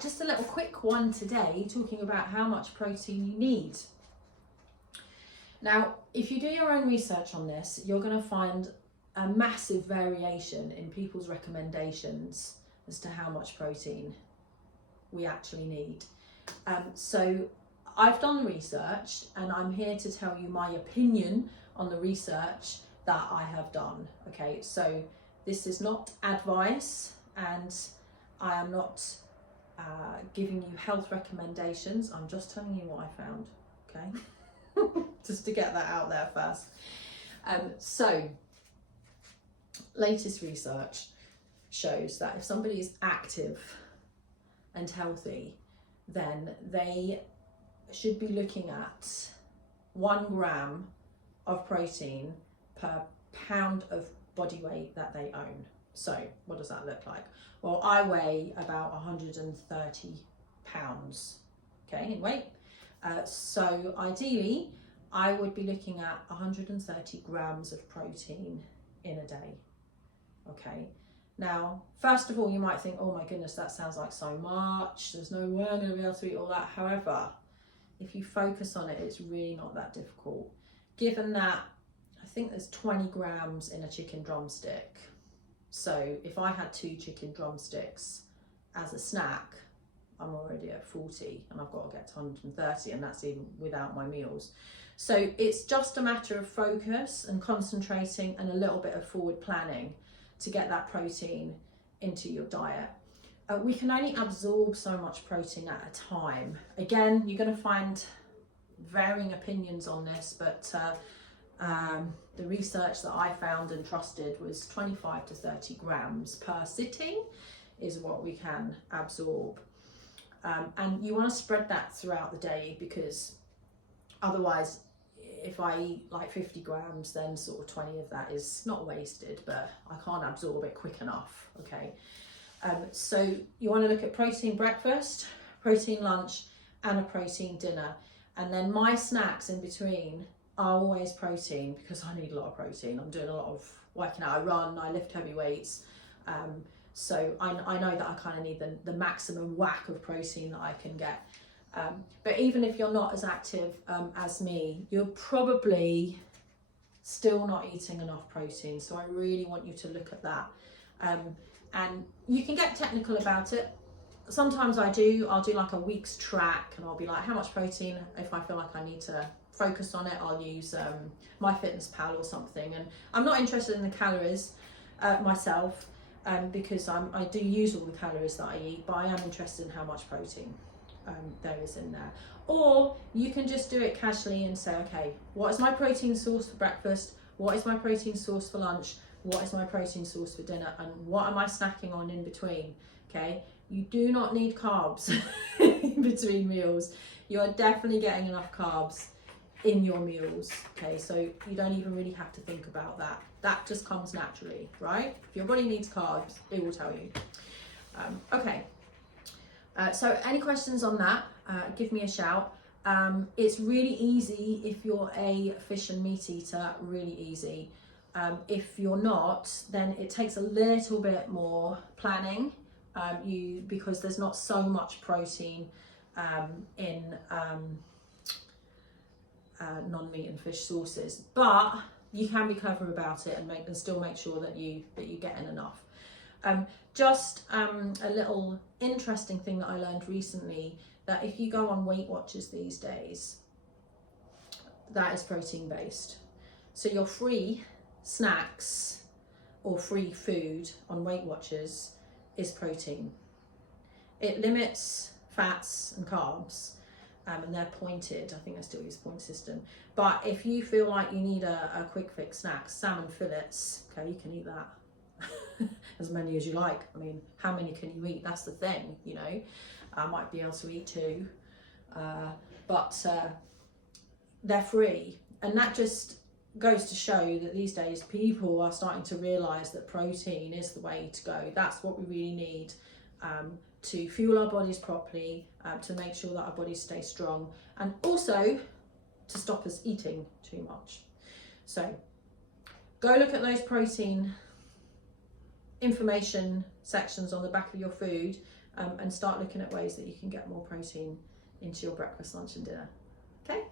Right, just a little quick one today talking about how much protein you need. Now, if you do your own research on this, you're going to find a massive variation in people's recommendations as to how much protein we actually need. So I've done research and I'm here to tell you my opinion on the research that I have done. Okay, so this is not advice and I am not giving you health recommendations. I'm just telling you what I found, okay? Just to get that out there first. So latest research shows that if somebody is active and healthy, then they should be looking at 1 gram of protein per pound of body weight that they own. So what does that look like? Well, I weigh about 130 pounds, okay, in weight. So ideally, I would be looking at 130 grams of protein in a day, okay? Now, first of all, you might think, oh my goodness, that sounds like so much. There's no way I'm gonna be able to eat all that. However, if you focus on it, it's really not that difficult. Given that, I think there's 20 grams in a chicken drumstick. So if I had 2 chicken drumsticks as a snack, I'm already at 40 and I've got to get to 130, and that's even without my meals. So it's just a matter of focus and concentrating and a little bit of forward planning to get that protein into your diet. We can only absorb so much protein at a time. Again, you're going to find varying opinions on this, but the research that I found and trusted was 25 to 30 grams per sitting is what we can absorb. And you want to spread that throughout the day, because otherwise, if I eat like 50 grams, then sort of 20 of that is not wasted, but I can't absorb it quick enough, okay? So you want to look at protein breakfast, protein lunch, and a protein dinner. And then my snacks in between are always protein, because I need a lot of protein. I'm doing a lot of working out. I run, I lift heavy weights. So I know that I kind of need the maximum whack of protein that I can get. But even if you're not as active as me, you're probably still not eating enough protein. So I really want you to look at that. And you can get technical about it. Sometimes I'll do like a week's track, and I'll be like, how much protein? If I feel like I need to focus on it, I'll use MyFitnessPal or something. And I'm not interested in the calories myself, because I do use all the calories that I eat, but I am interested in how much protein there is in there. Or you can just do it casually and say, okay, what is my protein source for breakfast? What is my protein source for lunch? What is my protein source for dinner? And what am I snacking on in between? Okay, you do not need carbs in between meals. You are definitely getting enough carbs in your meals, okay? So you don't even really have to think about that. That just comes naturally, right? If your body needs carbs, it will tell you. Okay, so any questions on that, give me a shout. It's really easy if you're a fish and meat eater, really easy. If you're not, then it takes a little bit more planning, because there's not so much protein in non-meat and fish sources, but you can be clever about it and still make sure that you get in enough. Just a little interesting thing that I learned recently, that if you go on Weight Watchers these days, that is protein based. So your free snacks or free food on Weight Watchers is protein. It limits fats and carbs, and they're pointed. I think I still use the point system. But if you feel like you need a quick fix snack, salmon fillets, okay, you can eat that. As many as you like. I mean, how many can you eat? That's the thing, you know. I might be able to eat 2, but they're free. And that just goes to show that these days people are starting to realise that protein is the way to go. That's what we really need to fuel our bodies properly, to make sure that our bodies stay strong, and also to stop us eating too much. So go look at those protein information sections on the back of your food, and start looking at ways that you can get more protein into your breakfast, lunch and dinner. Okay?